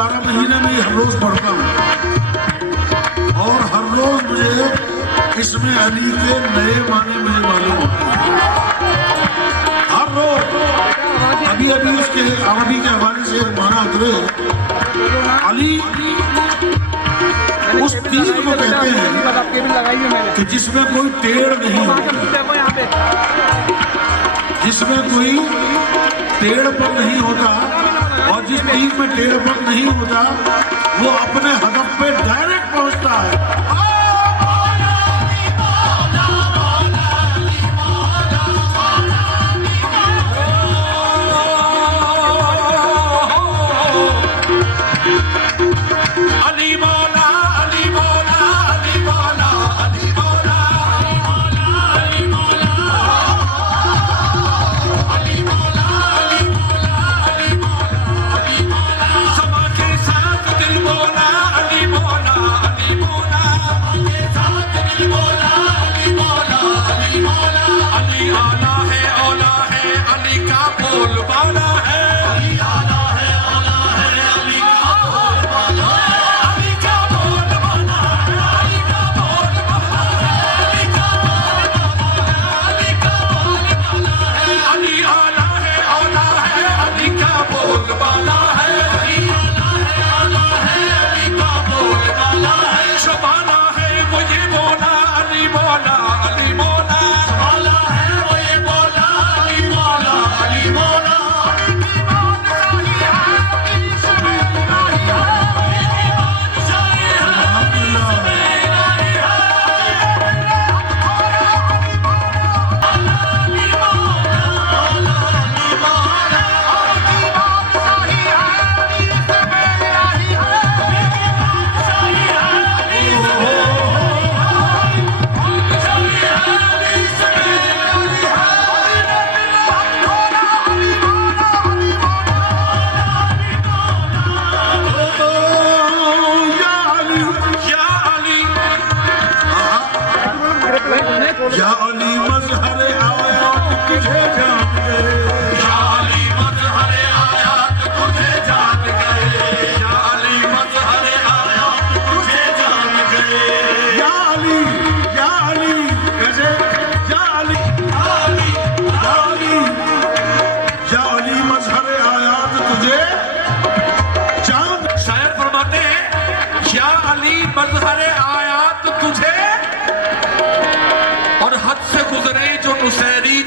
12 महीने में हर रोज पढ़ता हूँ और हर रोज मुझे इसमें अली के नए माने मुझे मालूम होते हैं। हर रोज अभी उसके अरबी के हवाले से एक माना उतरे, अली उस तीर को कहते हैं कि जिसमें कोई टेढ़ नहीं होती, जिसमें कोई टेढ़पन नहीं होता, और जिस तीर में टेढ़पन नहीं होता वो अपने हदफ पे डायरेक्ट पहुंचता है।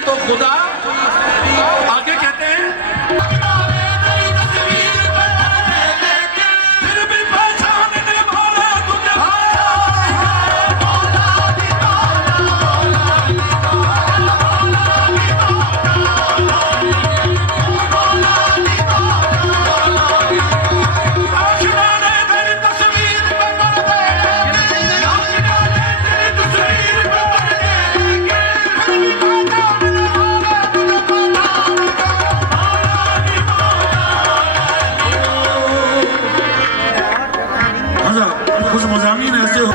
तो खुदा आगे कहते हैं फिर भी पहचानने वाला तुझे कुछ मज़ामीन ऐसे हो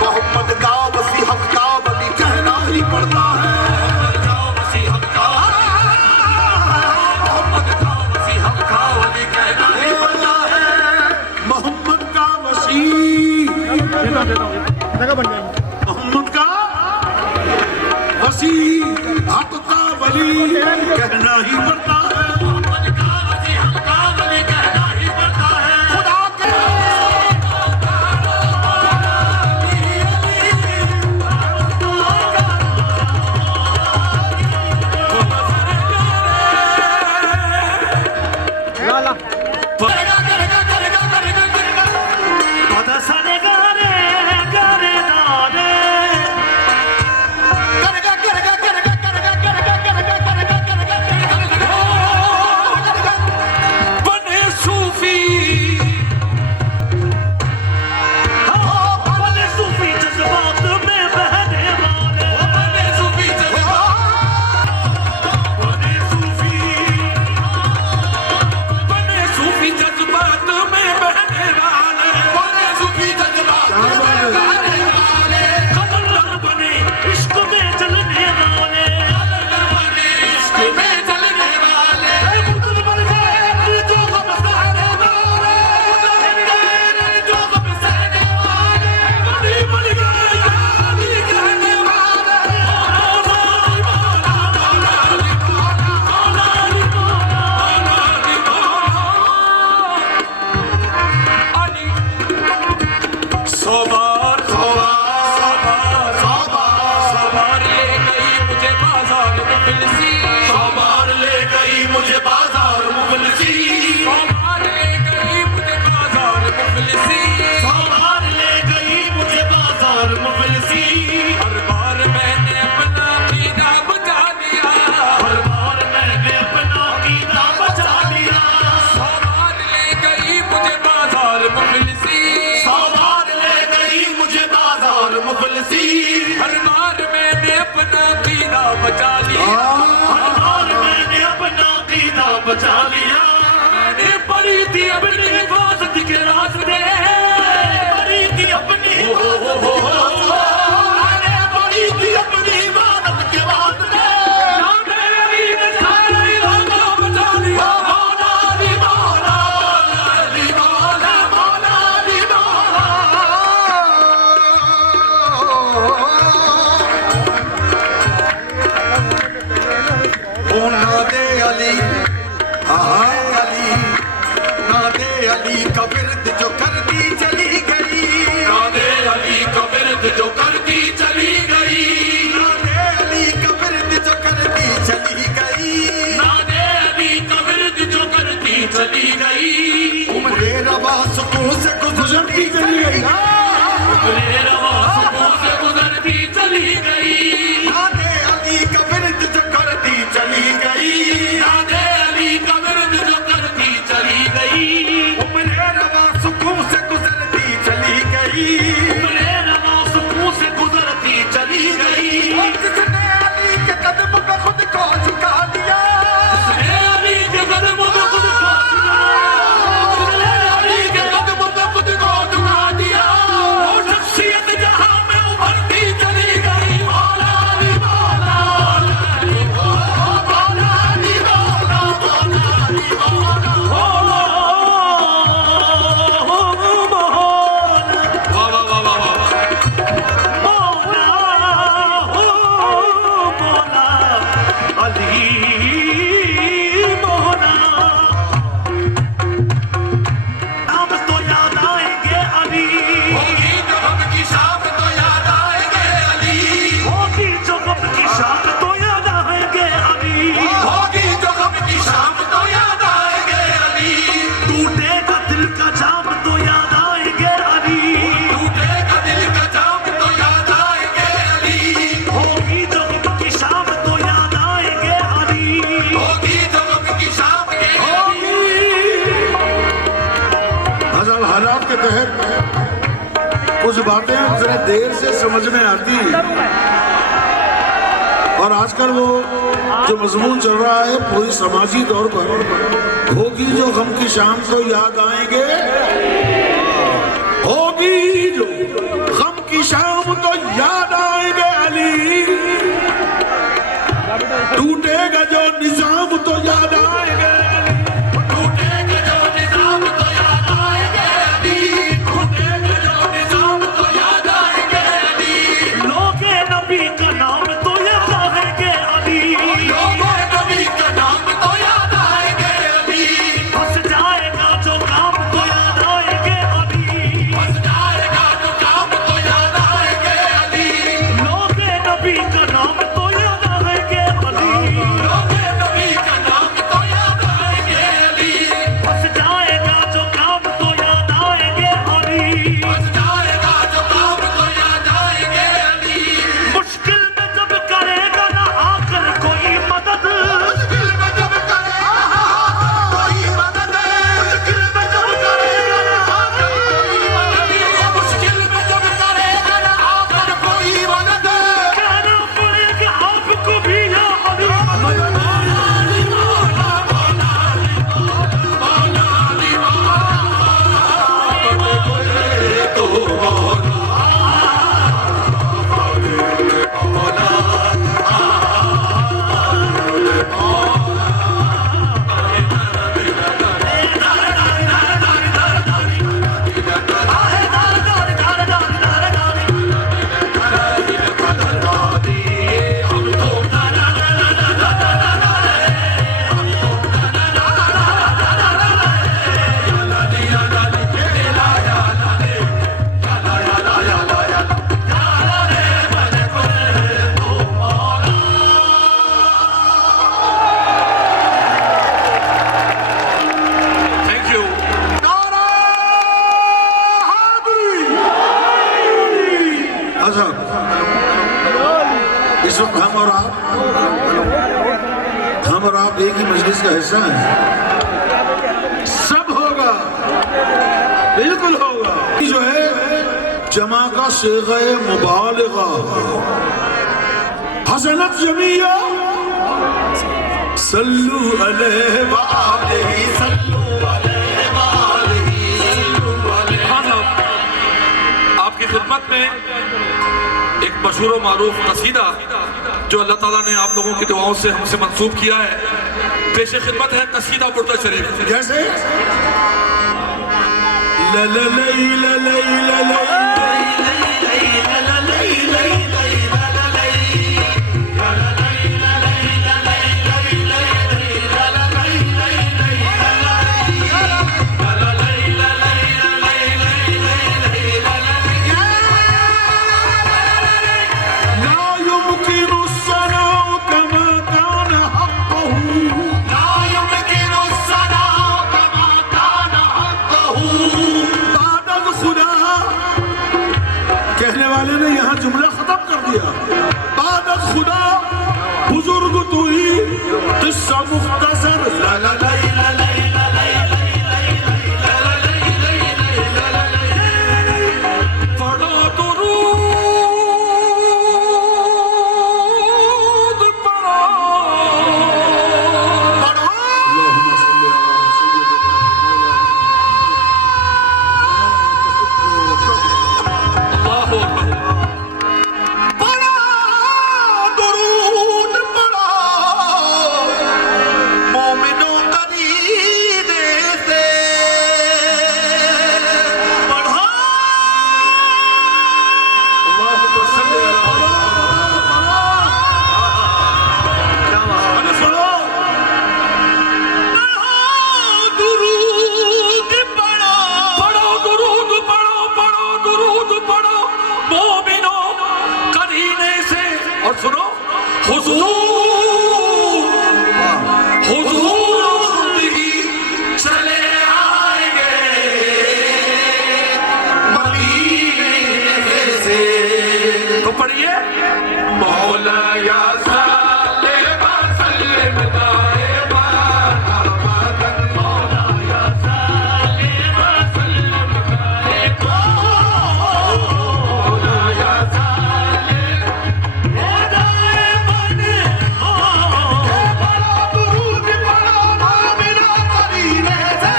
मोहम्मद का वसी हक का वली कहना ही पड़ता है। मोहम्मद का वसी हक का वली कहना ही पड़ता है। खुदा के अली नादे अली का विरद जो करती चली गई, नादे अली का विरद जो करती चली गई, नादे अली का विरद जो करती चली गई, नादे अली का विरद जो करती चली गई, उम्रे रवा सुकून से गुजरती चली गई, उम्रे रवा सुकून से गुजरती चली गई, नादे अली का विरद जो करती चली गई, नादे अली का विरद जो करती चली गई, उम्रे रवा सुकून से गुजरती चली गई, उम्रे रवा सुकून से गुजरती चली गई, जिसने अली के कदम पे खुद को झुका दिया, जिसने अली के कदमों पे खुद को जिसने अली के कदमों पे खुद को झुका दिया, वो शख्सियत जहां में उभरती चली गई, मौला अली मौला, मौला अली मौला, मौला अली मौला, वाह वाह वाह वाह वाह, होगी जो हम की शाम तो याद आएंगे अली, होगी जो हम की शाम तो याद आएंगे अली, टूटेगा दिल का जाम तो याद आएंगे अली, टूटेगा दिल का जाम तो याद आएंगे अली, होगी जो गम की शाम तो याद आएंगे अली, होगी जो हम की शाम के हज़ार हालात के तहत कुछ बातें जरा देर से समझ में आती हैं, और आजकल वो जो मजमून चल रहा है पूरी समाजी तौर पर, होगी जो गम की शाम तो याद आएंगे, होगी जो गम की शाम तो याद आएंगे अली, टूटेगा जो निजाम तो याद आएंगे अली, टूटेगा जो निजाम तो याद आएंगे अली, टूटेगा जो निजाम तो याद आएंगे अली, लोगे नबी का नाम तो याद आएंगे अली, लोगों नबी का नाम तो याद आएंगे अली, बस जाएगा जो काम तो याद आएंगे अली, बस जाएगा जो काम तो याद आएंगे अली, लोगे नबी का नाम तो याद आएंगे अली, लोगों नबी का नाम तो याद आएंगे अली, बस जाएगा जो काम तो याद आएंगे अली, बस जाएगा जो काम तो याद आएंगे अली, मुश्किल में जब करेगा ना आकर कोई मदद, मुश्किल में जब करेगा कोई मदद, मुश्किल में जब करेगा ना आकर कोई मदद, मुश्किल में जब करेगा ना आकर कोई मदद, कहना पड़ेगा आपको भी या अली, मौला अली मौला, मौला अली मौला, मौला अली मौला, तो मौला थैंक यू। अच्छा, इस वक्त हम और आप एक ही मजलिस का हिस्सा हैं। सब होगा, बिल्कुल होगा। जो है जमा का शेग़े मुबालिगा, हसनत जमिया सल्लू अलैहि व आलिहि सल्लू अलैहि व आलिहि सल्लू अलैहि। हाँ साहब, आपकी खिदमत में एक मशहूर मारूफ कसीदा जो अल्लाह ताला ने आप लोगों की दुआओं से हमसे मंसूब किया है, पेश खिदमत है कसीदा बुर्दा शरीफ। जैसे ल ल लई ल लई ल लई किस्सा मुख्तसर ला ला ला ला ला ला ला पढ़ो दुरूद पढ़ो अल्लाहुम्मा सल्ली अला अल्लाहु अकबर पढ़ो दुरूद पढ़ो मोमिनों करीने से पढ़ो अल्लाहुम्मा सल्ली अला अरे सुनो दुरूद पढ़ो पढ़ो दुरूद पढ़ो पढ़ो दुरूद पढ़ो मोमिनों करीने से और सुनो हुजूर जिंदगी चले आएंगे मदीने से तो पढ़िए मौला या साले वसल्लम दाइमा अबदन मौला या साले वसल्लम दाइमा मौला या साले दुरूद पढ़ो मोमिनों करीने से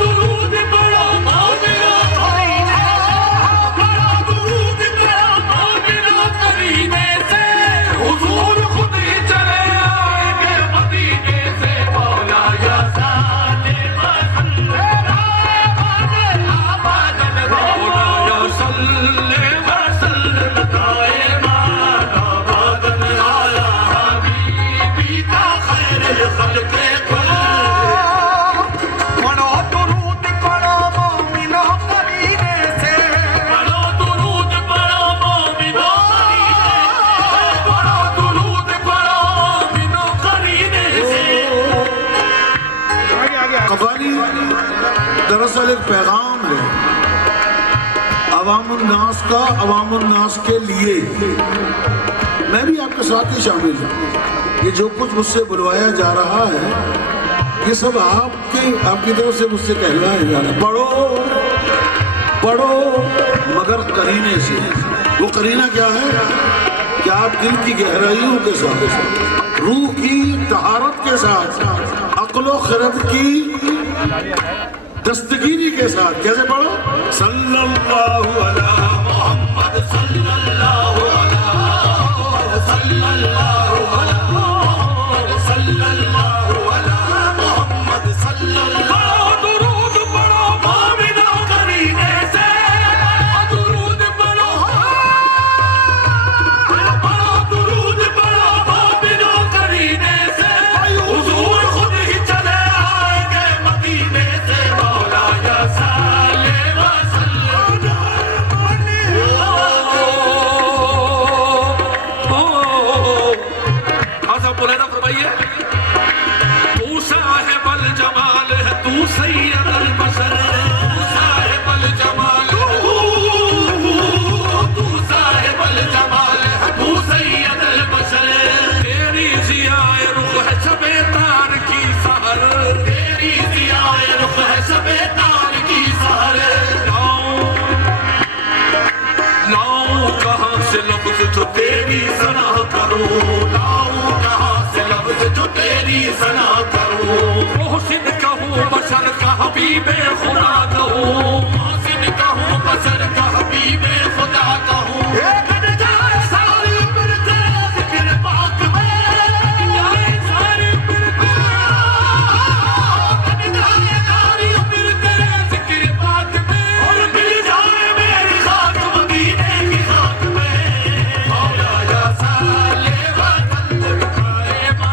दुरूद पढ़ो मोमिनों करीने दुरूद पढ़ो मोमिनों करीने से हुजूर खुद ही चले आएंगे मदीने से मौला या साले वसल्लम अबदन मौला या साले वसल्लम दाइमा अबदन अला हबीबिका खैर खल्क़ पढ़ो दुरूद पढ़ो मोमिनों करीने से पढ़ो दुरूद पढ़ो मोमिनों करीने से कवाली दरअसल एक पैगाम है अवामुन्नास का, अवामुन्नास के लिए। मैं भी आपके साथ ही शामिल हूँ। ये जो कुछ मुझसे बुलवाया जा रहा है ये सब आपकी तरफ से मुझसे कहलाया जा रहा है। पढ़ो मगर करीने से। वो करीना क्या है कि आप दिल की गहराइयों के साथ, रूह की तहारत के साथ, अक्ल व खरद की दस्तगीरी के साथ कैसे पढ़ो? सल्लल्लाहु अलैहि मोहम्मद सल्लल्लाहु अलैहि सल्लल्लाहु अलैहि सल्लल्लाहु अलैहि मोहम्मद सल्लल्लाहु दुरूद पढ़ो मोमिनों करीने से दुरूद पढ़ो दुरूद पढ़ो मोमिनों करीने से हुजूर खुद ही चले आएंगे मदीने से मौला या साले वसल्लम खासा बोले ना फरमाइए तू साहिब अल जमाल है तू सैयद अल बशर है तू साहिब अल जमाल है तू साहिब अल जमाल है तू सैयद अल बशर तेरी जियाए रुख है शबे तार की सहर तेरी जियाए रुख है शबे तार की सहर लाऊं कहाँ से लफ्ज जो तेरी सना करूं लाऊं कहाँ से लफ्ज जो तेरी सना करूं मोहसिन कहूँ बशर का हबीबे खुदा कहूँ मोहसिन कहूँ बशर का हबीबे खुदा कहूँ कट जाए सारी उम्र तेरे ज़िक्र पाक में जाए सारी उम्र कट जाए सारी उम्र तेरे ज़िक्र पाक में और मिल जाए मेरी खाक मदीने की खाक में मौला या साले वसल्लम दाइमा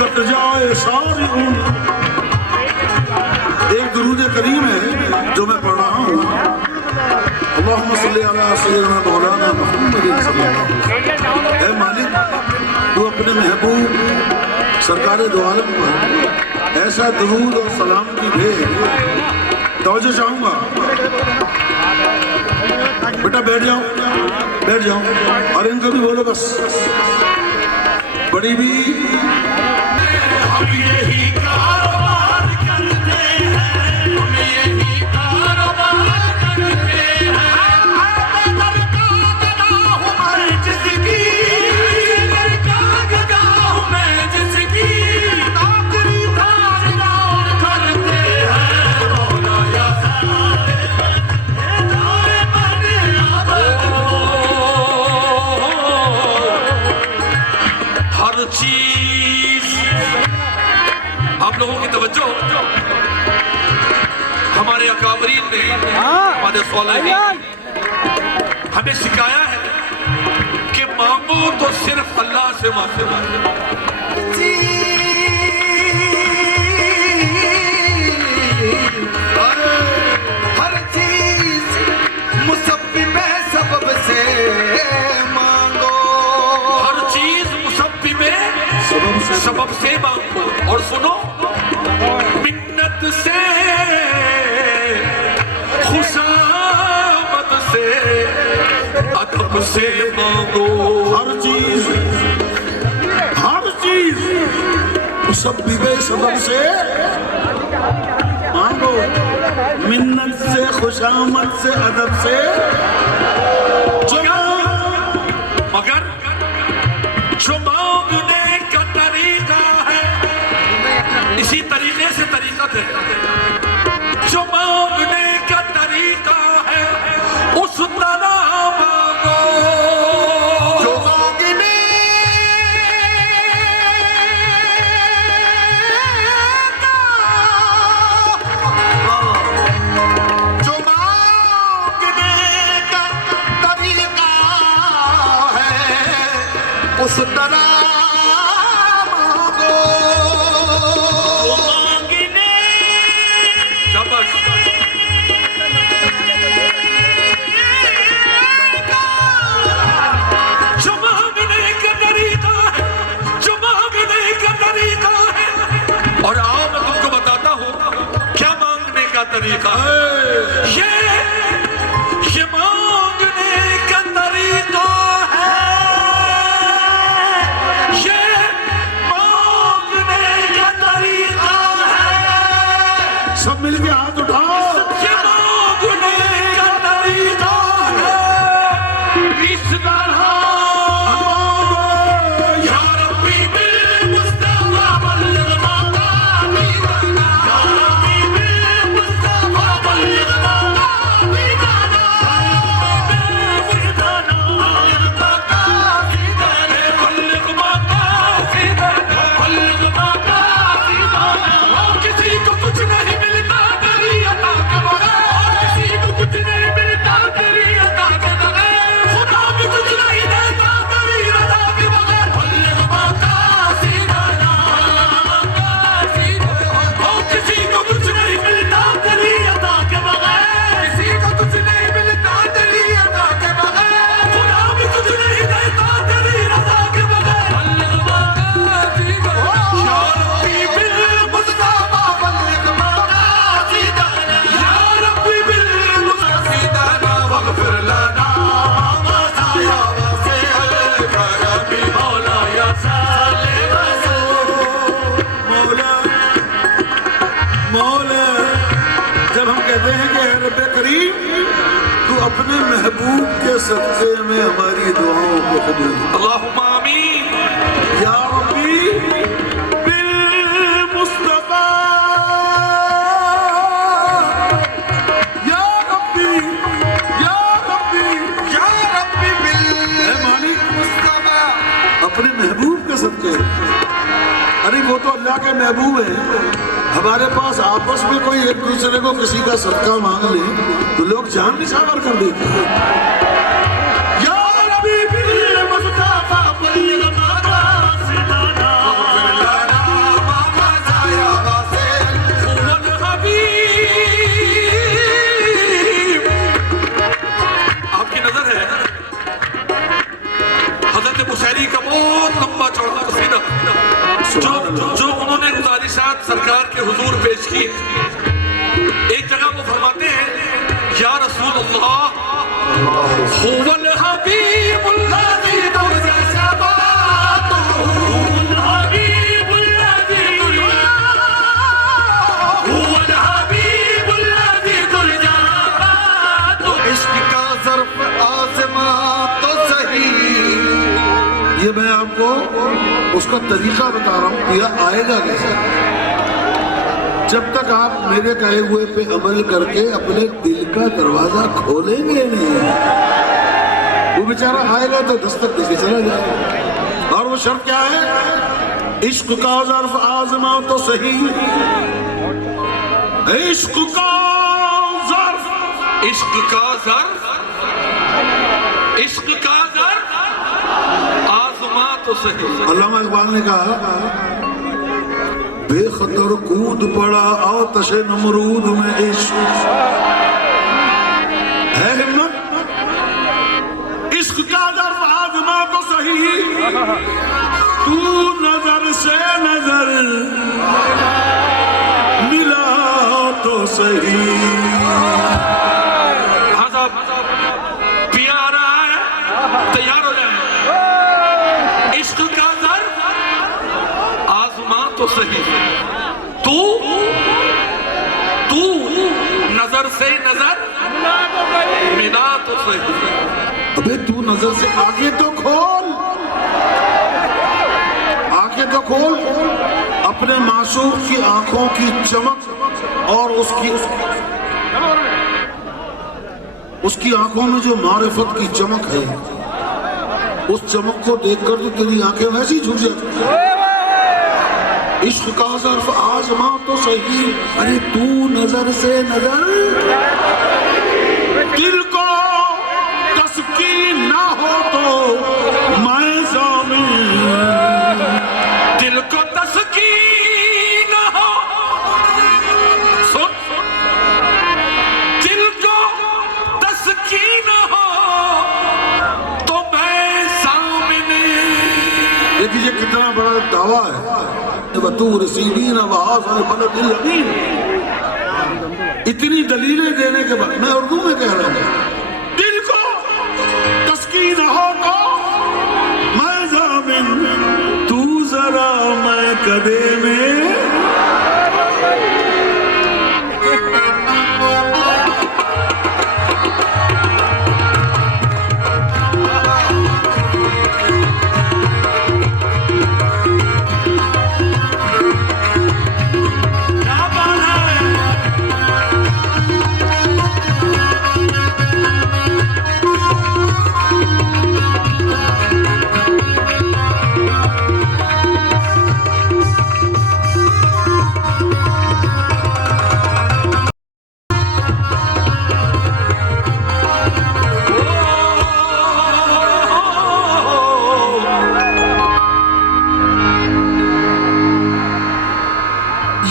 कट जाए सारी उम्र। एक दुरूद करीम है जो मैं पढ़ रहा हूँ। अल्लाहुम्मा सल्ली अला सय्यिदना मौलाना मुहम्मद सल्लल्लाहु अलैहि वसल्लम। ऐ मालिक तू अपने महबूब सरकार दो आलम पर ऐसा दुरूद और सलाम की भेज। तवज्जो चाहूंगा बेटा, बैठ जाओ और इनको भी बोलो बस बड़ी भी हम यही कारोबार करते हैं, हम यही कारोबार करते हैं। दर का गदा हूँ मैं जिसकी, दर का गदा हूँ मैं जिसकी, नौकरी दार करते हैं। मौला या दारे बने आबाद हो। हर चीज, आप लोगों की तवज्जो, हमारे अकाबरीन ने हमारे सौलाहीन हमें सिखाया है कि मांगो तो सिर्फ अल्लाह से मांगो। हर चीज मुसब्बिब सबब से मांगो, हर चीज मुसब्बिब सबब से मांगो। और सुनो, मिन्नत से, खुशामद से, अदब से मांगो। हर चीज मुसब्बिबे सबब से मांगो, मिन्नत से, खुशामद से, अदब से। मगर जो मांगने का तरीका है, इसी तरीके से तरीकत है। जो मांगने का तरीका है उस तरह मांगो। जो मांगने का तरीका है उस तरह मांगो। शाबाश। जो मांगने का तरीका है, जो मांगने का तरीका है। और आओ मैं तुमको बताता हूँ क्या मांगने का तरीका है। ये मांगने का तरीका है, ये मांगने का तरीका है। सब मिलके हाथ उठाओ। ये मांगने का तरीका है इस तरह। या रब्बी बिल मुस्तफा बल्लिग मकासीदना, या रब्बी बिल मुस्तफा बल्लिग मकासीदना, बल्लिग मकासीदना, बल्लिग मकासीदना। किसी को कुछ नहीं मिलता तेरी अता के बगैर, किसी को कुछ नहीं मिलता तेरी अता के बगैर। खुदा भी कुछ नहीं देता तेरी रज़ा के बगैर। बल्लिग मकासीदना, मकासीदना। किसी को कुछ नहीं मिलता तेरी अता के बगैर, किसी को कुछ नहीं मिलता तेरी अता के बगैर। खुदा भी कुछ नहीं देता तेरी रज़ा के बगैर। बल्लिग मकासीदना, या रब्बी बिल मुस्तफा बल्लिग मकासीदना, या रब्बी बिल मुस्तफा वग़फ़िर लना मा साया वफ़अलका रब्बी। मौला या साले मौला मौला, जब हम कहते हैं कि ऐ रब्बे करीम, तू अपने महबूब के सदक़े में हमारी दुआओं को कबूल कर। अल्लाहुम्मा आमीन। या रब्बी बिल मुस्तफा, या रब्बी, या रब्बी, या रब्बी बिल ऐ मालिक, मुस्तफा। अपने महबूब के सदक़े। अरे वो तो अल्लाह के महबूब है। हमारे पास आपस में कोई एक दूसरे को किसी का सदका मांग ले तो लोग जान निछावर कर देते हैं। या रब्बी बिल मुस्तफा बल्लिग मकासीदना, हुवल हबीब। आपकी नजर है हजरत बुसैरी का बहुत लंबा चौड़ा कसीदा जो उन्होंने गुजारिशात सरकार के हुजूर पेश की। एक जगह वो फरमाते हैं, या रसूल अल्लाह हुवल हबीबुल्लाज़ी दुर्जा शबातुहु ये मैं आपको उसका तरीका बता रहा हूं, यह आएगा कैसे। जब तक आप मेरे कहे हुए पे अमल करके अपने दिल का दरवाजा खोलेंगे नहीं, वो बेचारा आएगा तो दस्तक देके चला जाएगा। और वो शर्त क्या है? इश्क का ज़र्फ आज़मा तो सही, इश्क का ज़र्फ, इश्क का ज़र्फ, इश्क का ज़र्फ आज़मा तो सही। अल्लामा इकबाल ने कहा, बेखतर कूद पड़ा आतिश नमरूद में इश्क है हिम्मत, इश्क का ज़र्फ आज़मा तो सही, तू नजर से नजर मिला तो सही। हाँ साहब, पिया आ रहा है, तैयार हो जाए। इश्क का ज़र्फ आज़मा तो सही, तू नजर से नजर मिला तो सही। अबे तू नजर से आगे तो खोल, आगे तो खोल। अपने मासूम की आंखों की चमक और उसकी आंखों में जो मारिफत की चमक है, उस चमक को देखकर तो तेरी आंखें वैसी झुक जाती। इश्क का ज़र्फ आज़मा तो सही, अरे तू नजर से नजर, दिल को तस्कीन ना हो तो मैं ज़ामिन, दिल को तस्कीन न हो, सुन, दिल को तस्कीन न हो तो मैं सामने। देखिए कितना बड़ा दावा है। बतूर सीनीन वहाज़ल बलदिल अमीन, इतनी दलीलें देने के बाद मैं उर्दू में कह रहा हूँ, दिल को तस्कीन हो तो मैं ज़ामिन, तू जरा मैं कदे में।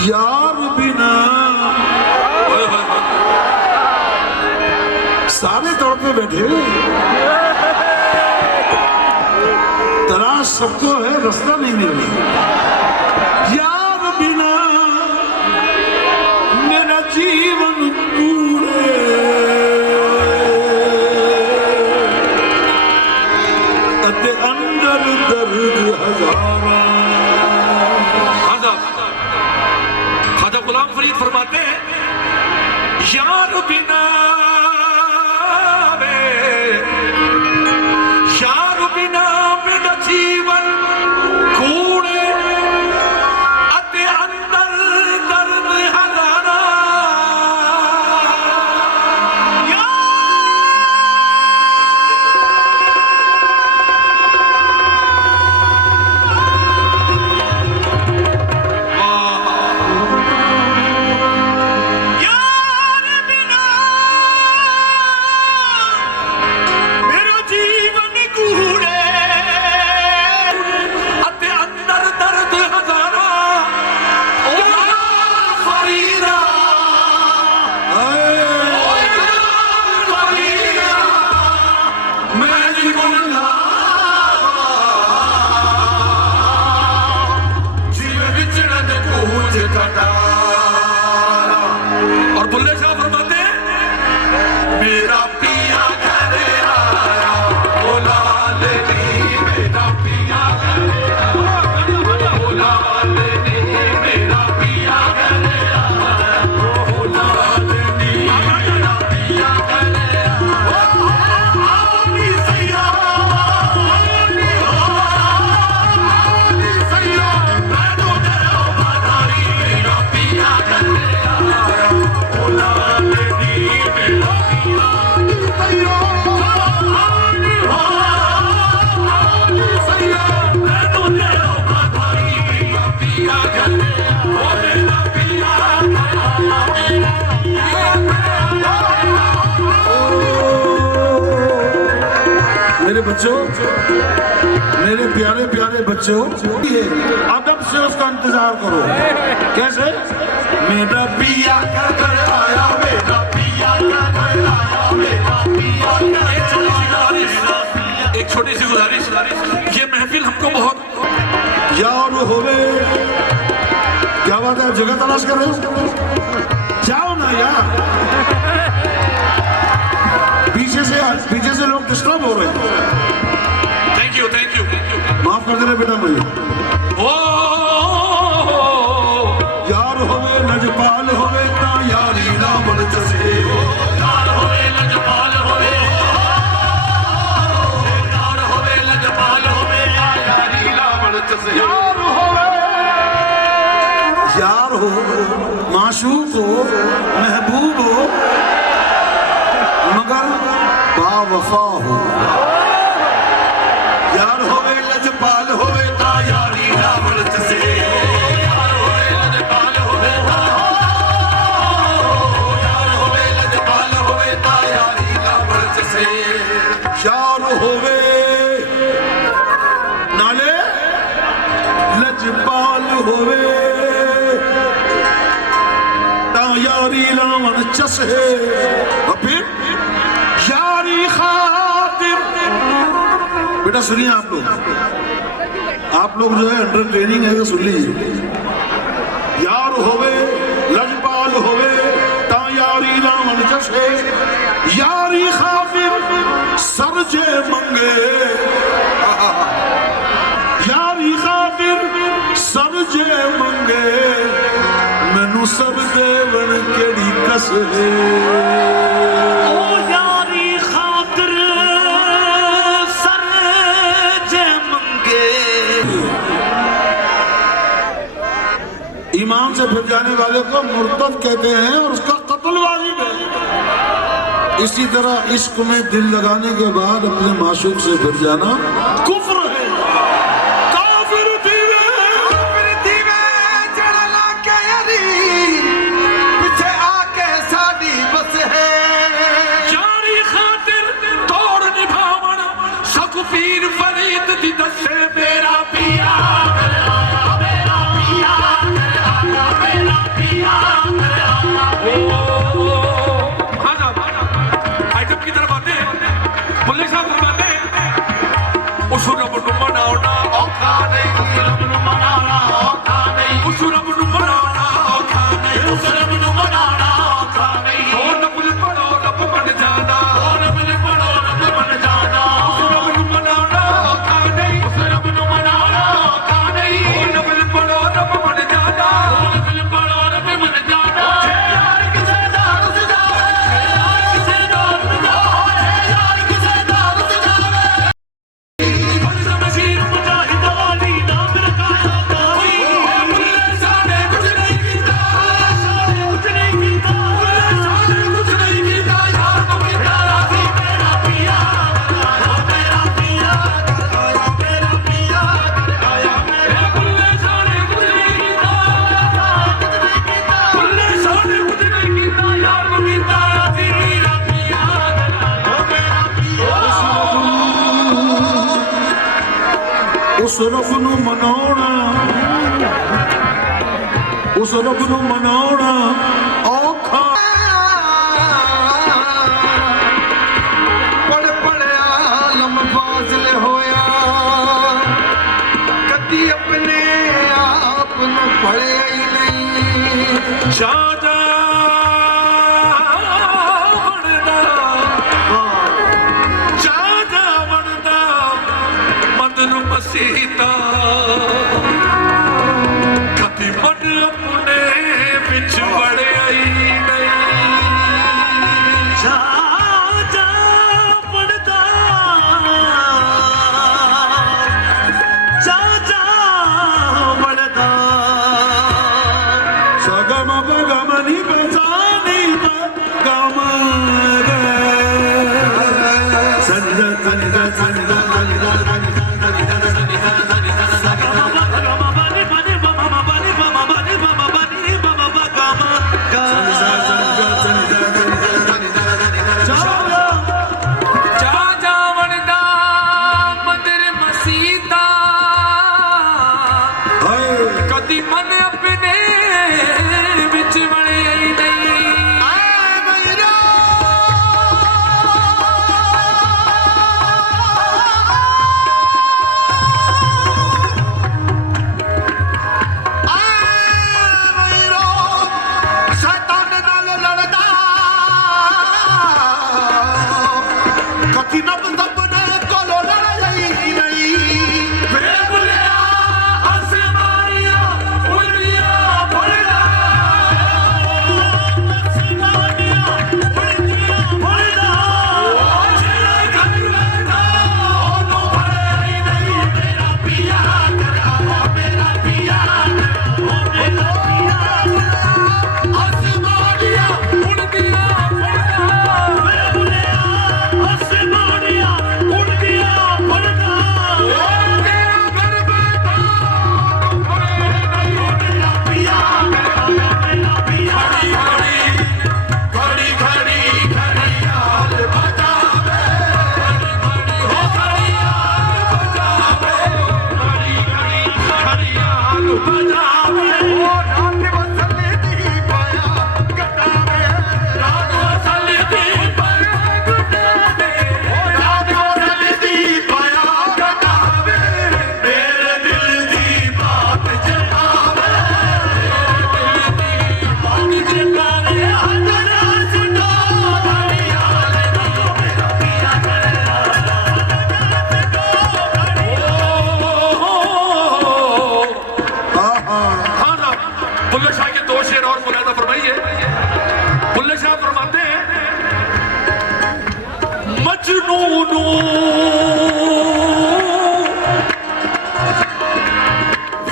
यार बिना सारे तड़पे बैठे, तलाश सबको है, रास्ता नहीं मिल रहा। यार बिना मेरा जीवन पूरे, अते अंदर दर्द हजारा। ख्वाजा गुलाम फरीद फरमाते हैं, यार बिना यार बिना मेरा जीवन कूड़े, अते अंदर दर्द हजारा। बच्चों, मेरे प्यारे प्यारे बच्चों, अदब से उसका इंतजार करो। कैसे? मेरा पिया का घर आया, मेरा पिया का घर आया, मेरा पिया का घर आया। एक छोटी सी गुजारिश, ये महफिल हमको बहुत यार होवे, क्या बात है, जगह तलाश कर रहे हो? जाओ ना यार, पीछे से लोग डिस्टर्ब हो रहे हैं। थैंक यू माफ कर देना बेटा मुझे। ओ यार होवे लजपाल होवे ता यारी रावण जसे, यार होवे लजपाल होवे, यार होवे लजपाल होवे, यारी रावण जसे। यार हो, माशूक हो, महबूब हो, मगर बावफा हो। यार होवे लजपाल होवे ता यारी रावण जसे, यार होवे लजपाल होवे, यार होवे लजपाल होवे, यारी रावण जसे। यार होवे नाले लजपाल होवे ता यारी रावण जसे। और फिर यारी खातिर, बेटा सुनिए आप लोग जो है अंडर ट्रेनिंग है तो सुन लीजिए। यार होवे लजपाल होवे ता यारी रावण जसे, यारी खातिर सरजे मंगे, यारी खातिर सरजे मंगे, मैनू सब देवन केड़ी कसरे। ओ यारी खातिर सर जे मंगे। ईमान से फिर जाने वाले को मुर्तद कहते हैं और उसका कत्ल वाजिब है। इसी तरह इश्क में दिल लगाने के बाद अपने माशूक से फिर जाना कुफ्र है। काफिर दीवे चढ़ना के यारी पीछे आके साड़ी बस है। यारी खातिर तोड़ निभावण सख पीर फरीद दी दसे, मेरा पिया मेरा पिया मेरा पिया। आइटम की तरफ आते हैं, बुल्ले साहब फरमाते हैं, उस रब नू मनाना औखा नहीं, उस रब नू मनाना औखा नहीं, उस रब नू मनाना औखा नहीं, उस रब नू मनाना औखा नहीं। ओ नबल पढ़ो रब बन जाना, ओ नबल पढ़ो रब बन जाना, उस रब नू मनाना औखा नहीं, उस रब नू मनाना औखा नहीं। ओ नबल पढ़ो रब बन जाना, ओ नबल पढ़ो रब बन जाना। यार किसे दार सजावे, यार किसे दार सजावे, यार किसे दार सजावे। मशीन मुजाहिद वाली नाम रखाया कोई, बुल्ले साने कुछ नहीं कीता, कुछ नहीं कीता। बुल्ले साने कुछ नहीं कीता, यार को कीता राजी, मेरा पिया मेरा पिया मेरा पिया आया। मेरे बुल्ले साने कुछ नहीं कीता, बुल्ले साने कुछ नहीं कीता, यार को कीता राजी, मेरा पिया मेरा पिया। उस रब नू मनाउणा, उस रब नू मनाउणा औखा। पढ़ आलम फाजिल होया, कदी अपने आप नू पढ़िया ही नहीं। शादा बनदा, शादा बनदा, मदनू मसीता, कदी मन अपने बिच वड़िया ही नहीं। जा जा पड़दा, जा जा पड़दा। सगम गमनी बजानी गम संज संज संज संज संज संज संज संज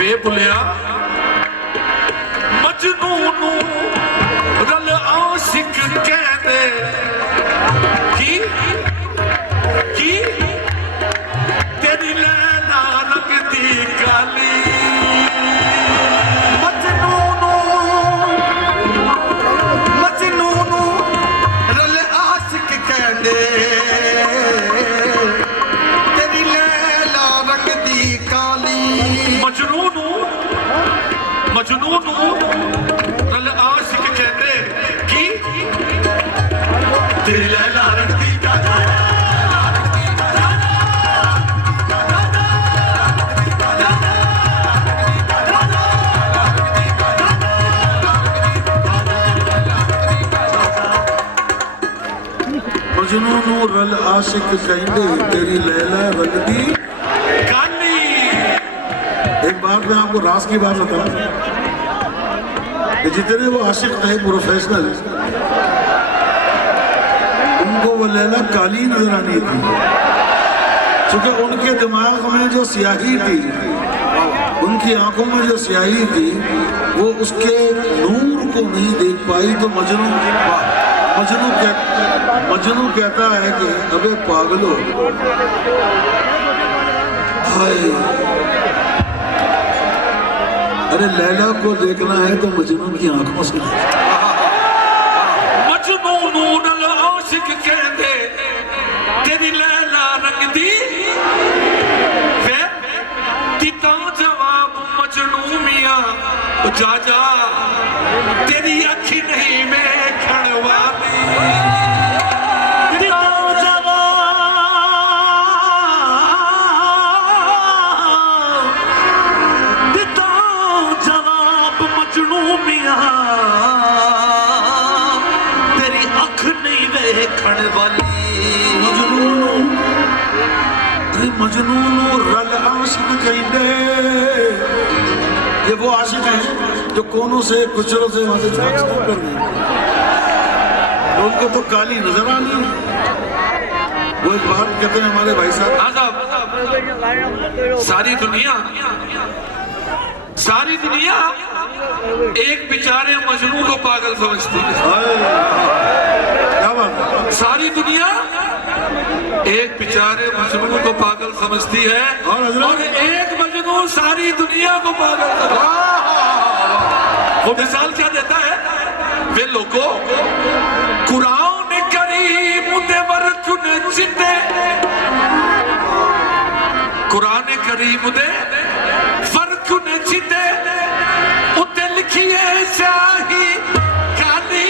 वे भुलिया मजनू नू रल आशिक कहदे की तेरी लैला लगदी काली मजनू नू रल आशिक कहंदे तेरी लैला रंगदी काली मजनू नू रल आशिक कहदे की तेरी लैला लगदी काली मजनू नू रल आशिक कहंदे तेरी लैला रंगदी काली। एक बात मैं आपको राज की बात बताऊं कि जितने वो आशिक थे प्रोफेशनल उनको वो लैला काली नजर आनी थी क्योंकि उनके दिमाग में जो स्याही थी उनकी आंखों में जो स्याही थी वो उसके नूर को नहीं देख पाई तो मजनू कहता है कि अबे पागलो हाय अरे लैला को देखना है तो मजनू की आंखों से मजनू नू रल आशिक कहंदे तेरी लैला रंगदी फिर दिता जवाब मजनू मियां जा जा तेरी अखी नहीं वेखण वाली तेरी अख नहीं वेखण वाली मजनू नू रल आशिक कहंदे ये वो आशिक हैं जो कोनों से कुचलों से वहां से झांक कर गए उनको तो काली नजर आनी है। वो एक बात कहते हैं हमारे भाई साहब हाँ साहब सारी दुनिया एक बेचारे मजनू को पागल समझती है। क्या बात है? सारी दुनिया एक बेचारे मजनू को पागल समझती है और एक मजनू सारी दुनिया को पागल समझता है। वो मिसाल क्या देता है वे लोगों कुरान करीम दे वर्कुन जिंदे कुरान करीम दे वर्कुन जिंदे उत्ते लिखिए स्याही काली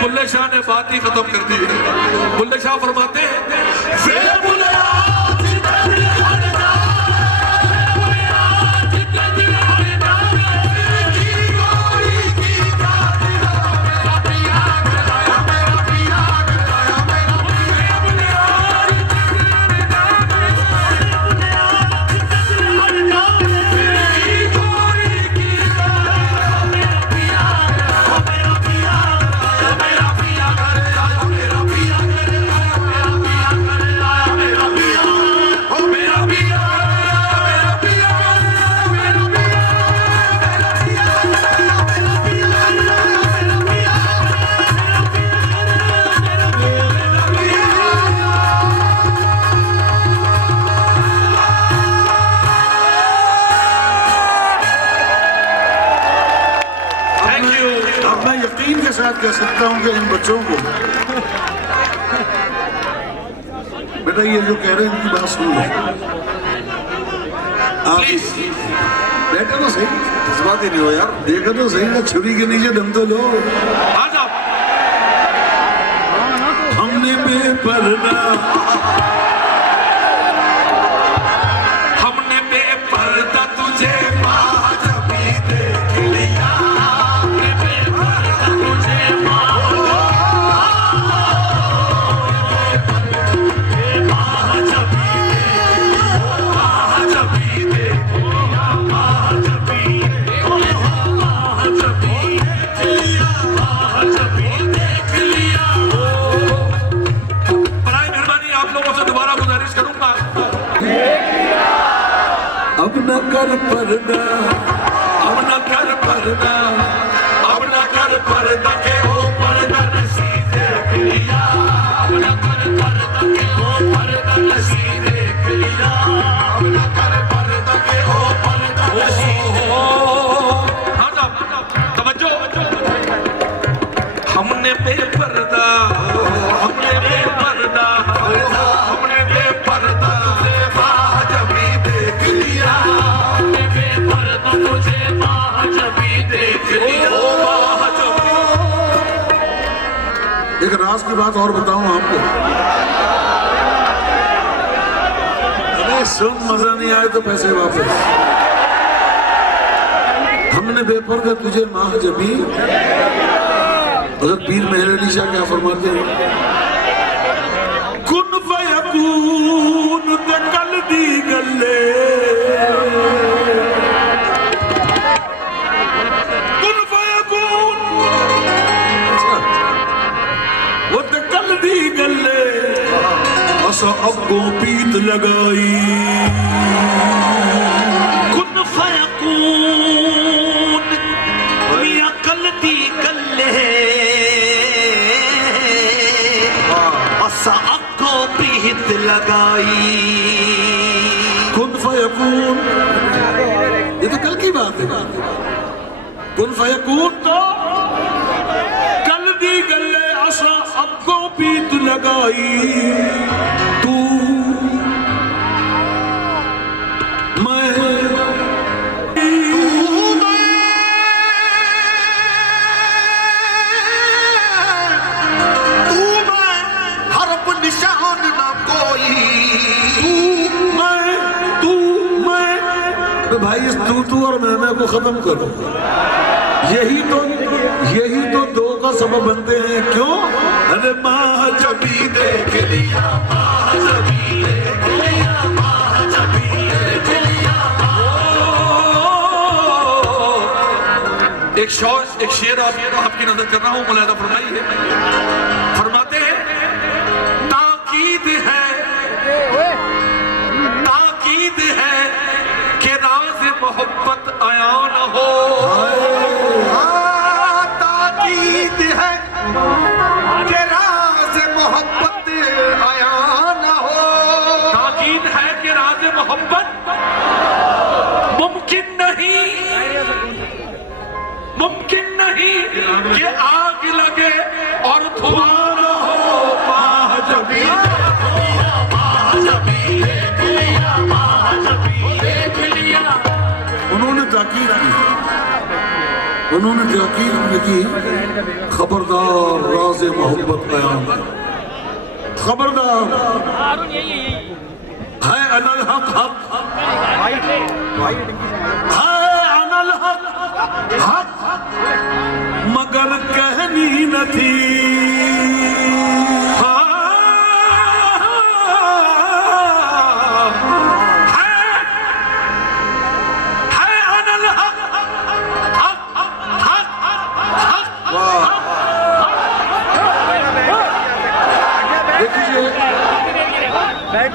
बुल्ले शाह ने बात ही खत्म कर दी है। बुल्ले शाह फरमाते हैं कह सकता हूं कि इन बच्चों को बेटा ये जो कह रहे हैं इनकी बात सुन लो आप बैठे तो सही जज्बात ही नहीं हो यार देखो तो सही ना छुरी के नीचे दम तो लो हमने बेपर्दा तुझे बेपर्दा हमने बेपर्दा हमने बेपर्दा तुझे महाजबी देख लिया बेपर्दा तुझे महाजबी देख लिया महाजबी। एक राज की बात और बताऊं आपको, अरे सुन मजा नहीं आए तो पैसे वापस। हमने बेपर्दा तुझे महाजबी, अगर पीर मेहर अली शाह क्या फरमाते हैं, कुन फयकून ते कल दी गल्ले, कुन फयकून वो ते कल दी गल्ले असा अगो पीत लगाई। कुन फयकून मियां कल दी गल्ले असा अगो पीत लगाई। कुन फयकून ये तो कल की बात है। कुन फयकून तो कल दी गल्ले असा अगो पीत लगाई। तू मैं हरफ निशान ना कोई तू मैं तो भाई इस तू और मैं को खत्म करो। यही तो दो का सबब बनते हैं। क्यों? अरे महाजबी देख लिया महाजबी देख लिया महाजबी देख लिया। एक शेर आपकी नजर कर रहा हूं, मुलाहिजा फरमाइए। फरमाते हैं ताकीद है कि राज मोहब्बत आया न हो। ताकीद है कि राज मोहब्बत आया न हो। ताकीद है कि राज मोहब्बत मुमकिन नहीं कि आग लगे और धुआं न हो। महाजबी देख लिया। उन्होंने ताकीद की, खबरदार राज मोहब्बत बयान, खबरदार है अनल हक है अनल हक मगर कहनी न थी।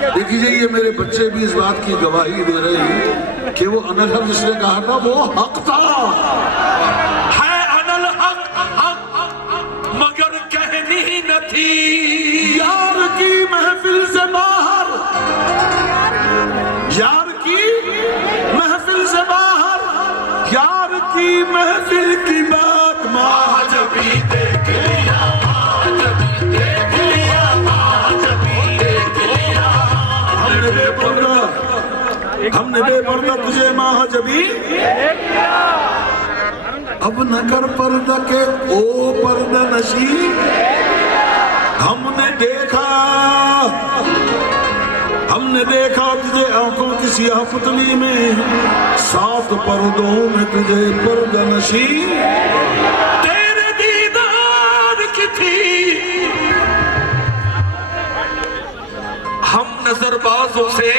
देखिए ये मेरे बच्चे भी इस बात की गवाही दे रहे हैं कि वो अनल हक जिसने कहा था वो हक था। है अनल हक मगर कहनी न थी। यार की महफिल से बाहर, यार की महफिल से बाहर, यार की महफिल की बात महाजबी देख लिया महाजबी देख लिया महाजबी देख लिया। हमने बेपर्दा तुझे महाजबी। अब न कर पर्दा के ओ पर्दा नशी। हमने देखा तुझे आंखों की सियाह पुतली में, 7 पर्दों में तुझे पर्दा नशी। तेरे दीदार की थी हम नजरबाजों से,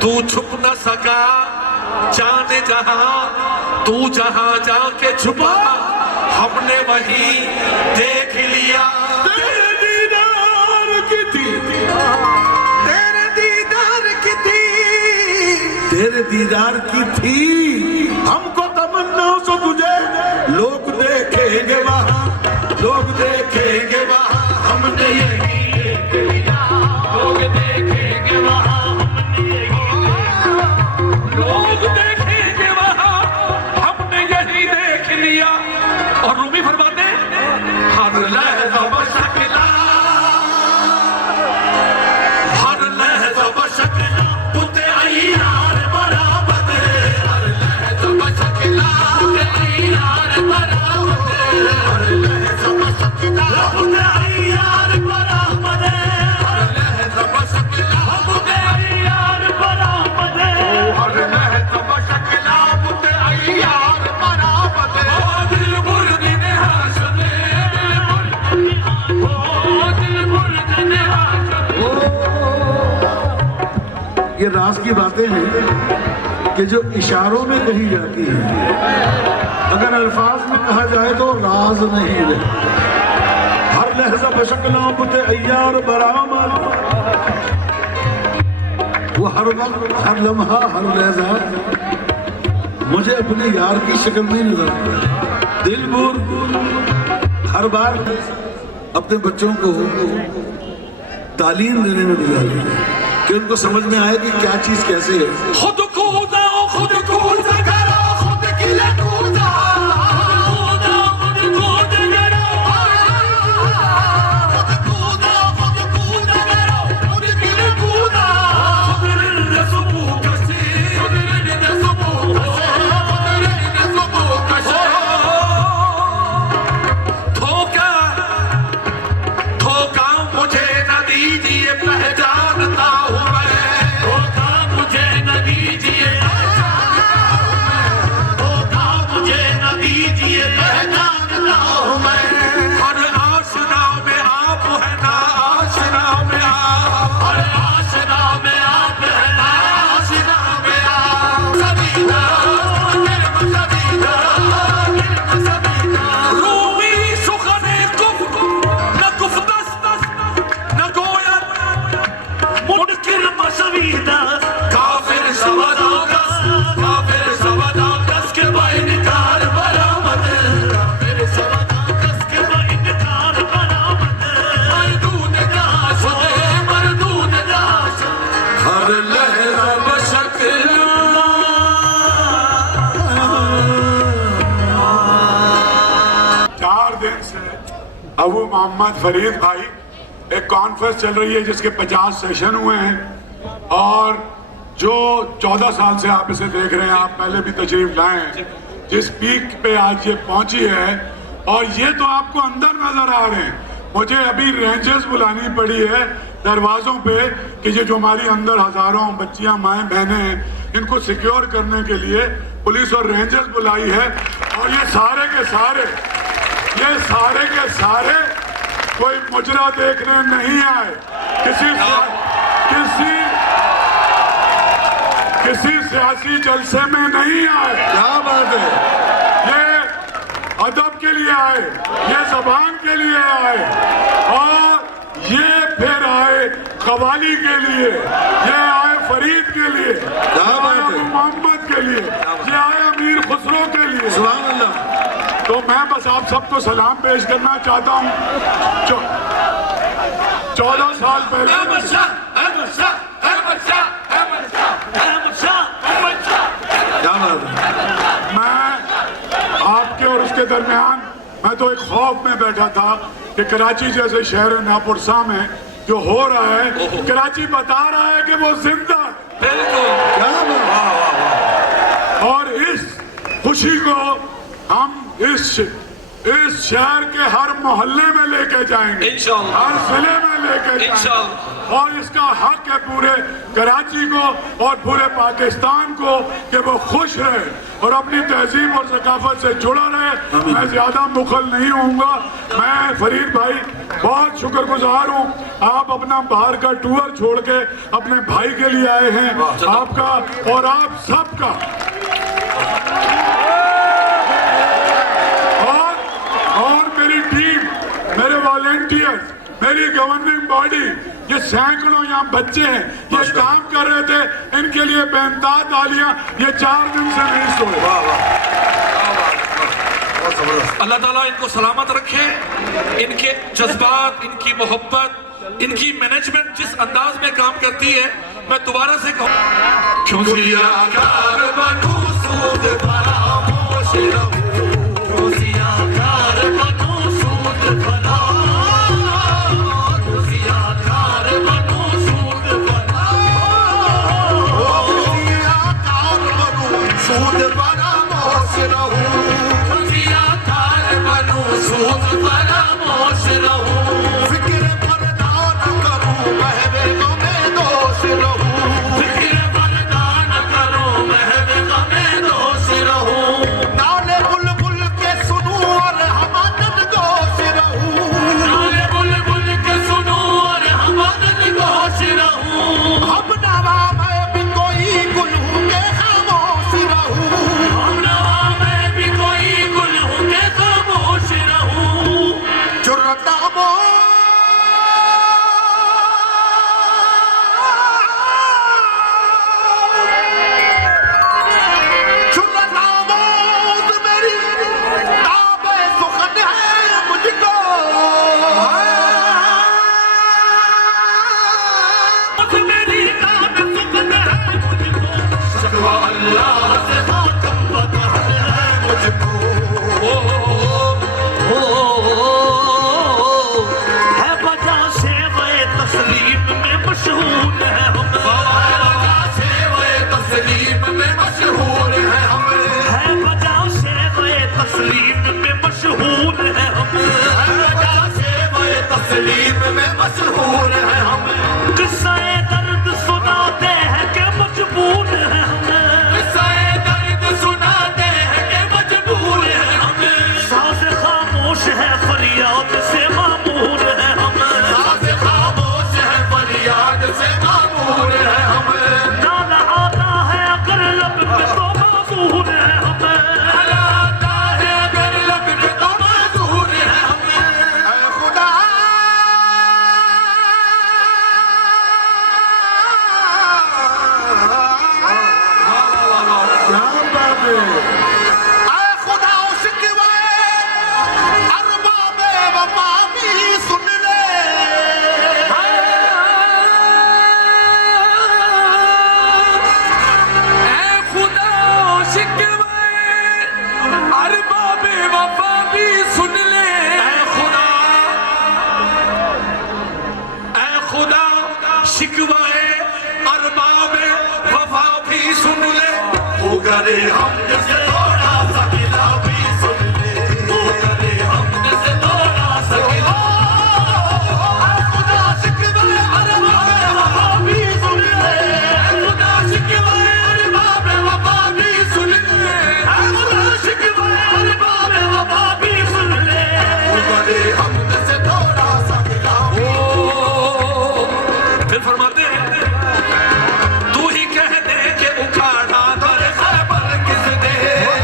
तू छुप न सका जाने जहां, तू जहां जाके छुपा हमने वहीं देख लिया। तेरे दीदार की थी, तेरे दीदार की थी, तेरे दीदार की थी हमको तमन्ना सो तुझे लोग देखेंगे वहां, लोग देखेंगे वहां हमने यही देख लिया। लोग देखेंगे वहां हमने यही, लोग देखेंगे वहां हमने यही देख लिया। और रूमी फरमाते हर लहर यार बरामद हर लहज़ा बशकला बुते यार बरामद हर लहज़ा बशकला बुते यार बरामद दिल बुर्द ने हाशने दिल बुर्द ने हाशने। ये राज की बातें हैं कि जो इशारों में कही जाती है, अगर अल्फाज में कहा जाए तो राज नहीं है। हर लहजा बशकला बुते अय्यार बरामद, वो हर वक्त हर लम्हा हर लहजा मुझे अपने यार की शक्ल में नजर आता है। दिल बुर हर बार अपने बच्चों को तालीम देने में गुजारी है कि उनको समझ में आए कि क्या चीज कैसे है। खुद कूदा खुद करो खुद किले कूदा खुद कूद करो खुद करो खुद किले कूदा खुद ने सुबह कसी खुद ने सुबह कसी धोखा धोखा मुझे न दीजिए पहचानता हूँ मैं धोखा मुझे न दीजिए धोखा मुझे न दीजिए पहचानता हूँ मैं हर आशना में आप है ना आशना में आप हर आशना में आप है ना आशना में आप सदीना रूमी सुखने कुफ न कुफ दस न गोया मुनकिर मशवीदा काफिर सवादाकस के बाइनकार बरामद काफिर सवादाकस के इनकार बरामद मरदूद दास हर लहज़ा बशकला। 4 दिन से अबू मोहम्मद फरीद भाई एक कॉन्फ्रेंस चल रही है जिसके 50 सेशन हुए हैं और जो 14 साल से आप इसे देख रहे हैं, आप पहले भी तशरीफ लाए हैं, जिस पीक पे आज ये पहुंची है और ये तो आपको अंदर नजर आ रहे हैं। मुझे अभी रेंजर्स बुलानी पड़ी है दरवाजों पे कि ये जो हमारी अंदर हजारों बच्चियां माएँ बहनें हैं इनको सिक्योर करने के लिए पुलिस और रेंजर्स बुलाई है और ये सारे के सारे कोई मुजरा देखने नहीं आए, किसी सियासी जलसे में नहीं आए। क्या बात है। ये अदब के लिए आए, ये जबान के लिए आए और ये फिर आए कवाली के लिए, ये आए फरीद के लिए, ये आए मोहम्मद के लिए, ये आए अमीर खुसरो के लिए। सुभान अल्लाह। तो मैं बस आप सबको सलाम पेश करना चाहता हूँ। 14 साल पहले क्या बात है। मैं आपके और उसके दरमियान मैं तो एक खौफ में बैठा था कि कराची जैसे शहर नापुरसा में जो हो रहा है, कराची बता रहा है कि वो जिंदा है। क्या बात है। और इस खुशी को हम इस शहर के हर मोहल्ले में लेके जाएंगे, इंशाअल्लाह। हर जिले में लेके जाएंगे इंशाअल्लाह। और इसका हक है पूरे कराची को और पूरे पाकिस्तान को कि वो खुश रहे और अपनी तहजीब और सकाफत से जुड़ा रहे। मैं ज्यादा मुखल नहीं होऊंगा। मैं फरीद भाई बहुत शुक्रगुजार हूँ, आप अपना बाहर का टूर छोड़ के अपने भाई के लिए आए हैं, आपका और आप सबका और मेरी टीम, मेरे वॉलेंटियर्स, मेरी गवर्निंग बॉडी, ये सैकड़ों यहाँ बच्चे हैं, ये काम कर रहे थे, इनके लिए बेनताज तालियां। ये 4 दिन से नहीं सोए। अल्लाह ताला इनको सलामत रखे, इनके जज्बात, इनकी मोहब्बत, इनकी मैनेजमेंट जिस अंदाज में काम करती है, मैं दोबारा से कहूँ क्यों सियाकार बनूं सूद फरामोश रहूं, क्यों सियाकार बनूं सूद फरामोश, क्यों सियाकार बनूं सूद फरामोश, सियाकार बनूं सूद फरामोश रहूं, सियाकार बनूं सूद फरामोश रहूं। तस्लीम में मशहूर है हम। किस्से दर्द सुनाते हैं कि मजबूर है हम। किस्से दर्द सुनाते हैं कि मजबूर है हम। साज़ खामोश है फरियाद से मामूर है हम। साज़ खामोश है फरियाद से मामूर है हम। नाला आता है अगर लब पे तो माजूर है हम। नाला आता है अगर लब पे तो माजूर है हम। ऐ खुदा क्या बात है। ऐ खुदा शिकवाए अरबाबे वफा भी सुन ले। ऐ खुदा शिकवे अरबाबे वफा भी सुन ले। ऐ खुदा शिकवाए अरबाबे वफा भी सुन ले। तू करे हमद से थोड़ा सा गिला भी सुन ले। तू करे हमद से थोड़ा सा गिला। ऐ खुदा शिकवाए अरबाबे वफा भी सुन ले। ऐ खुदा शिकवाए अरबाबे वफा भी सुन ले। ऐ खुदा शिकवाए अरबाबे वफा भी सुन ले। तू करे हमद से थोड़ा सा गिला। फिर फरमाते हैं तू ही कह दे कि उखाड़ा दर खैबर किसने।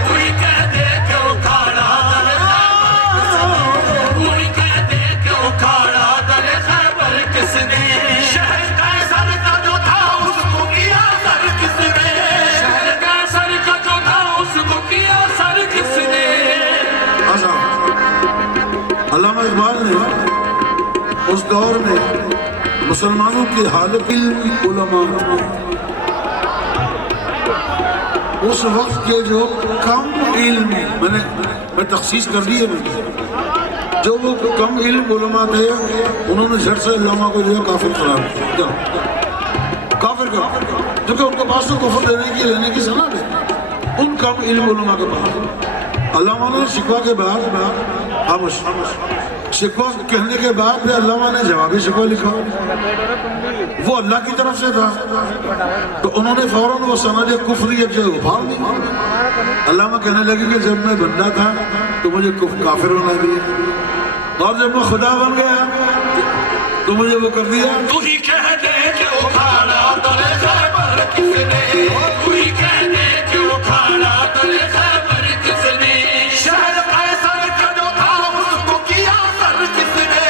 तू ही कह दे कि उखाड़ा दर खैबर। तू ही कह दे कि उखाड़ा दर खैबर किसने। शहर कैसर का जो था उसको किया सर किसने। शहर कैसर का जो था उसको किया सर किसने। अच्छा, अल्लामा इकबाल ने उस दौर में मुसलमानों की हालत उलमा उस वक्त के जो कम इल्म मैं तखसीस कर दी है मैंने, जो वो कम इल्म उलमा थे उन्होंने झट से उलमा को जो है काफिर करार दिया, काफिर कर, क्योंकि उनके पास तो कुफर लेने की सलाह है उन कम इल्म उलमा के पास। अल्लामा ने शिकवा के बाद खामोश शिकवा कहने के बाद फिर अल्लामा ने जवाबी शिकवा लिखा, वो अल्लाह की तरफ से था, तो उन्होंने फौरन वो सनद कुफरी जो उफाड़ दी। अल्लामा कहने लगे कि जब मैं बंदा था तो मुझे काफिर बना दिया, और जब मैं खुदा बन गया तो मुझे वो कर दिया। तू ही कह दे कि उखाड़ा दर खैबर किसने। तू ही कह दे कि उखाड़ा दर खैबर किसने। शहर कैसर का जो था उसको किया सर किसने।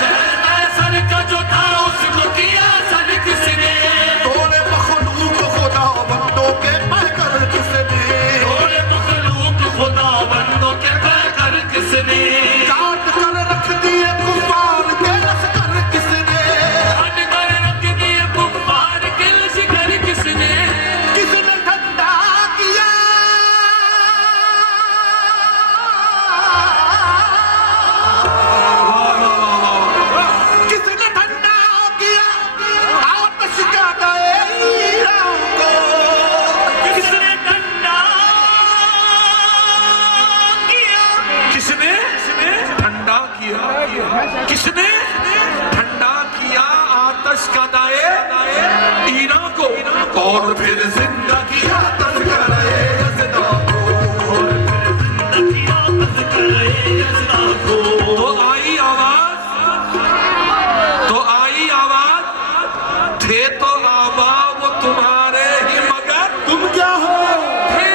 शहर कैसर का जो था उसको किया सर किसने। तोड़े मखलूक खुदा बंदों के पैकर किसने। तोड़े मखलूक खुदा बंदों के पैकर किसने। काट कर रख दिए कुफार के लश्कर किसने। काट कर रख दिए कुफ्फार के लश्कर किसने। किसने ठंडा किया किसने ठंडा किया आतश का दायरा को। किसने ठंडा किया। किसने ठंडा किया। किसने ठंडा किया आतश का दाए ईरा को। और फिर जिंदा किया तज़किरे यज़दा को। और फिर जिंदा किया तज़किरे यज़दा को। तो आई आवाज थे तो आबा वो तुम्हारे ही मगर तुम क्या हो? थे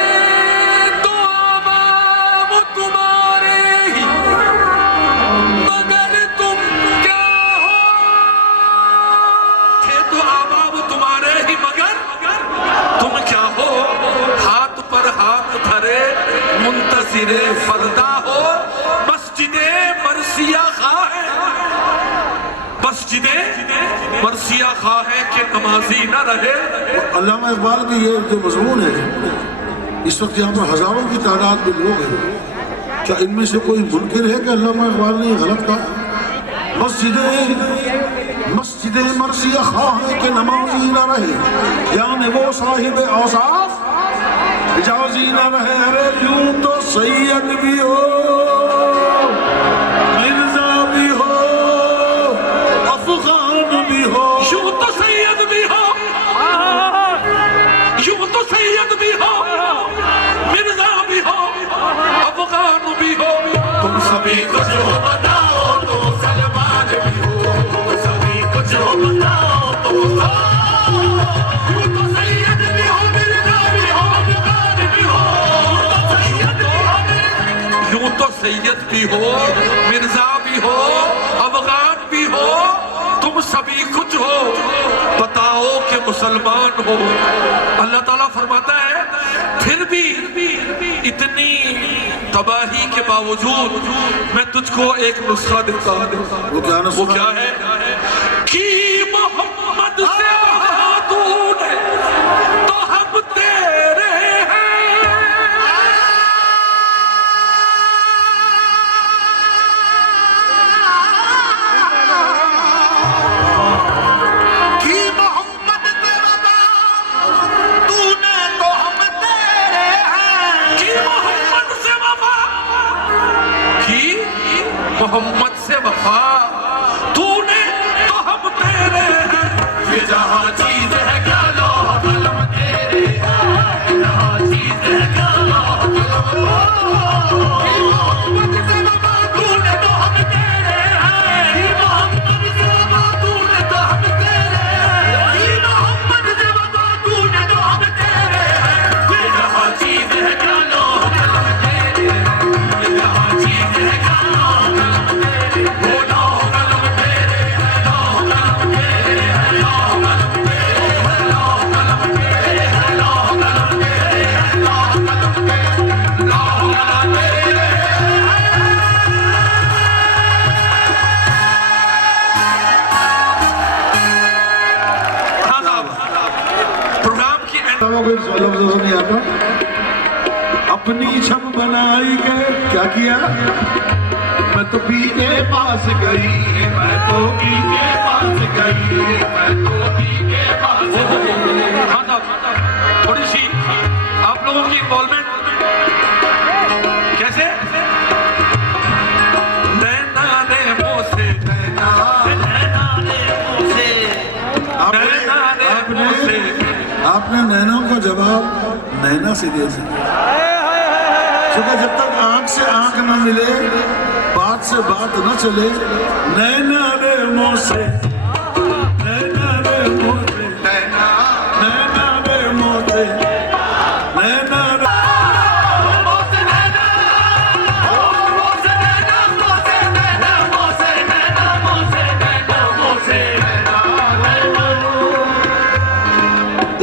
तो आबा वो तुम्हारे ही मगर तुम ज़ेरे पर्दा हो मस्जिदे मरसिया खा है, मस्जिदे मरसिया खा है कि नमाजी न रहे। अल्लामा इकबाल की ये जो मजमून है, इस वक्त यहाँ पर हजारों की तादाद में लोग हैं, क्या इनमें से कोई मुनकिर है कि अल्लामा इकबाल ने गलत कहा? मस्जिदे मरसिया खा है कि नमाजी न रहे, यानी वो साहिब औसाफ इजाजी न रहे। अरे यूं तो सैयद भी हो, मिर्जा भी हो, अफगान भी हो, यूं तो सैयद भी हो, यूं तो सैयद भी हो, मिर्जा भी हो, अफगान भी हो। तुम सभी कुछ हो बताओ तो सलमान भी हो, तुम सभी कुछ हो बताओ तो यूं तो सैयद भी हो, मिर्जा भी हो, अफगान भी हो, यूं तो सैयद भी हो, मिर्जा भी हो, अफगान भी हो, तुम सभी कुछ हो बताओ कि मुसलमान हो। अल्लाह ताला फरमाता है फिर भी इतनी तबाही के बावजूद मैं तुझको एक नुस्खा देता हूं। वो क्या नुस्खा? वो क्या है कि मोहम्मद से वफा तूने तो हम तेरे हैं, कि मोहम्मद से वफा तूने तो हम तेरे हैं, कि मोहम्मद से वफा, कि मोहम्मद से वफा तूने तो हम तेरे हैं। ये जहां चीज है क्या लो कलम तेरे हैं, जहां चीज है क्या लो कलम, कि मोहम्मद से वफा तूने तो हम तेरे हैं, कि मोहम्मद से वफा तूने तो हम तेरे हैं, कि मोहम्मद से वफा तूने तो हम तेरे हैं। ये जहां चीज है क्या लो कलम तेरे हैं, ये जहां चीज है क्या लो कलम तेरे, वो लो कलम तेरे हैं, लो कलम तेरे हैं, लो कलम तेरे हैं, लो कलम तेरे हैं, लो कलम तेरे हैं, लो कलम तेरे हैं, लो कलम तेरे हैं। हाँ साहब, प्रोग्राम की एंड कोई लफ्ज़ नहीं आता। अपनी छम बनाई के क्या किया? मैं तो पी के पास गई, मैं तो पी के पास गई, मैं तो पी के पास गई। हाँ साहब, थोड़ी सी आप लोगों की इन्वॉल्वमेंट कैसे? नैना ने मोसे, नैना ने मोसे, नैना ने मोसे। आपने नैना को जवाब नैना से दे दिया, क्योंकि जब तक आंख से आंख न मिले, बात से बात न चले। नैना रे मुँह से, नैना रे मुँह से, नैना रे मुँह से, नैना रे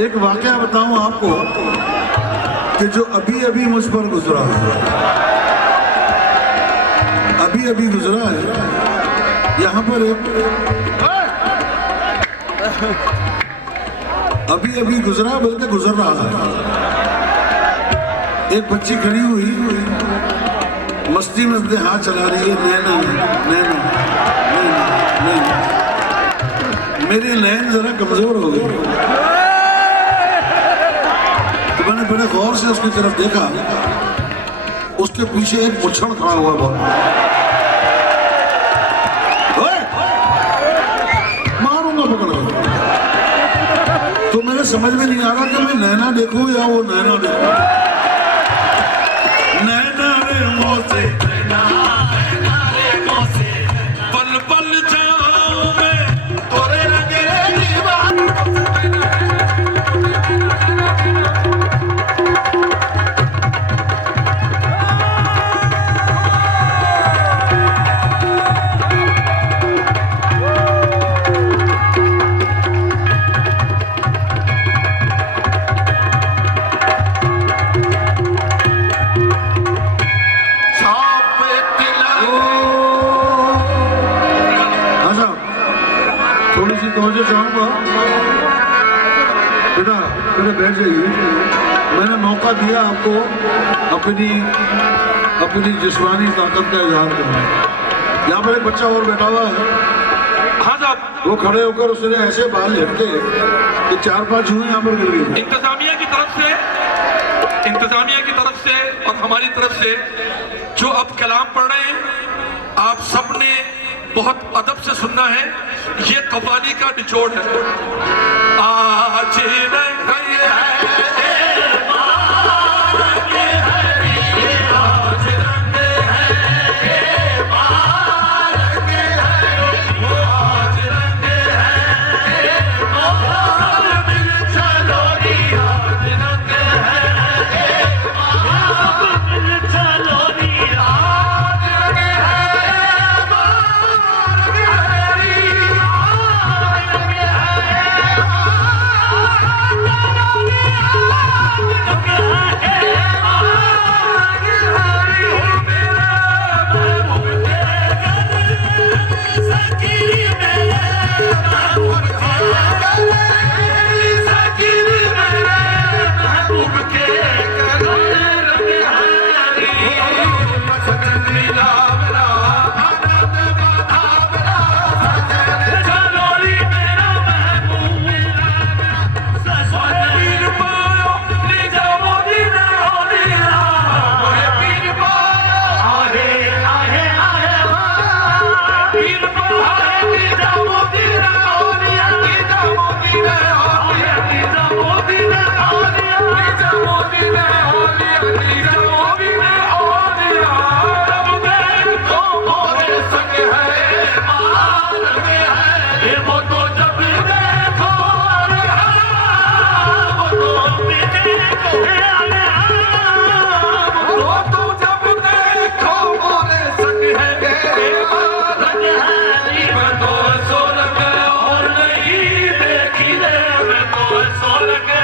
एक वाकया बताऊं आपको कि जो अभी अभी मुझ पर गुजरा है, अभी अभी गुजरा है। यहाँ पर एक अभी अभी गुजरा, बल्कि गुजर रहा है। एक बच्ची खड़ी हुई मस्ती में अपने हाथ चला रही है, नैना नैना नैना नैना। मेरे नैन जरा कमजोर हो गए, तो मैंने बड़े गौर से उसकी तरफ देखा। उसके पीछे एक मुच्छड़ खड़ा हुआ बहुत, मारूंगा पकड़ कर। तो मेरे समझ में नहीं आ रहा कि मैं नैना देखूं या वो नैना देखूं। नैना रे मोसे, नैना रे मोसे, पल पल जाऊं मैं तोरे रंगे दीवाना। थोड़ी सी तवज्जो चाहूंगा। बेटा बेटा बैठ जाइए। मैंने मौका दिया आपको अपनी जिस्मानी ताकत का इजहार करना। यहाँ पर एक बच्चा और बैठा हुआ है। हाँ साहब, वो खड़े होकर उसने ऐसे बाल झटके कि 4-5 हुए यहाँ पर गिर गए। इंतजामिया की तरफ से और हमारी तरफ से जो अब कलाम पढ़ रहे हैं, आप सबने बहुत अदब से सुनना है। ये कव्वाली का निचोड़ है। आज नहीं है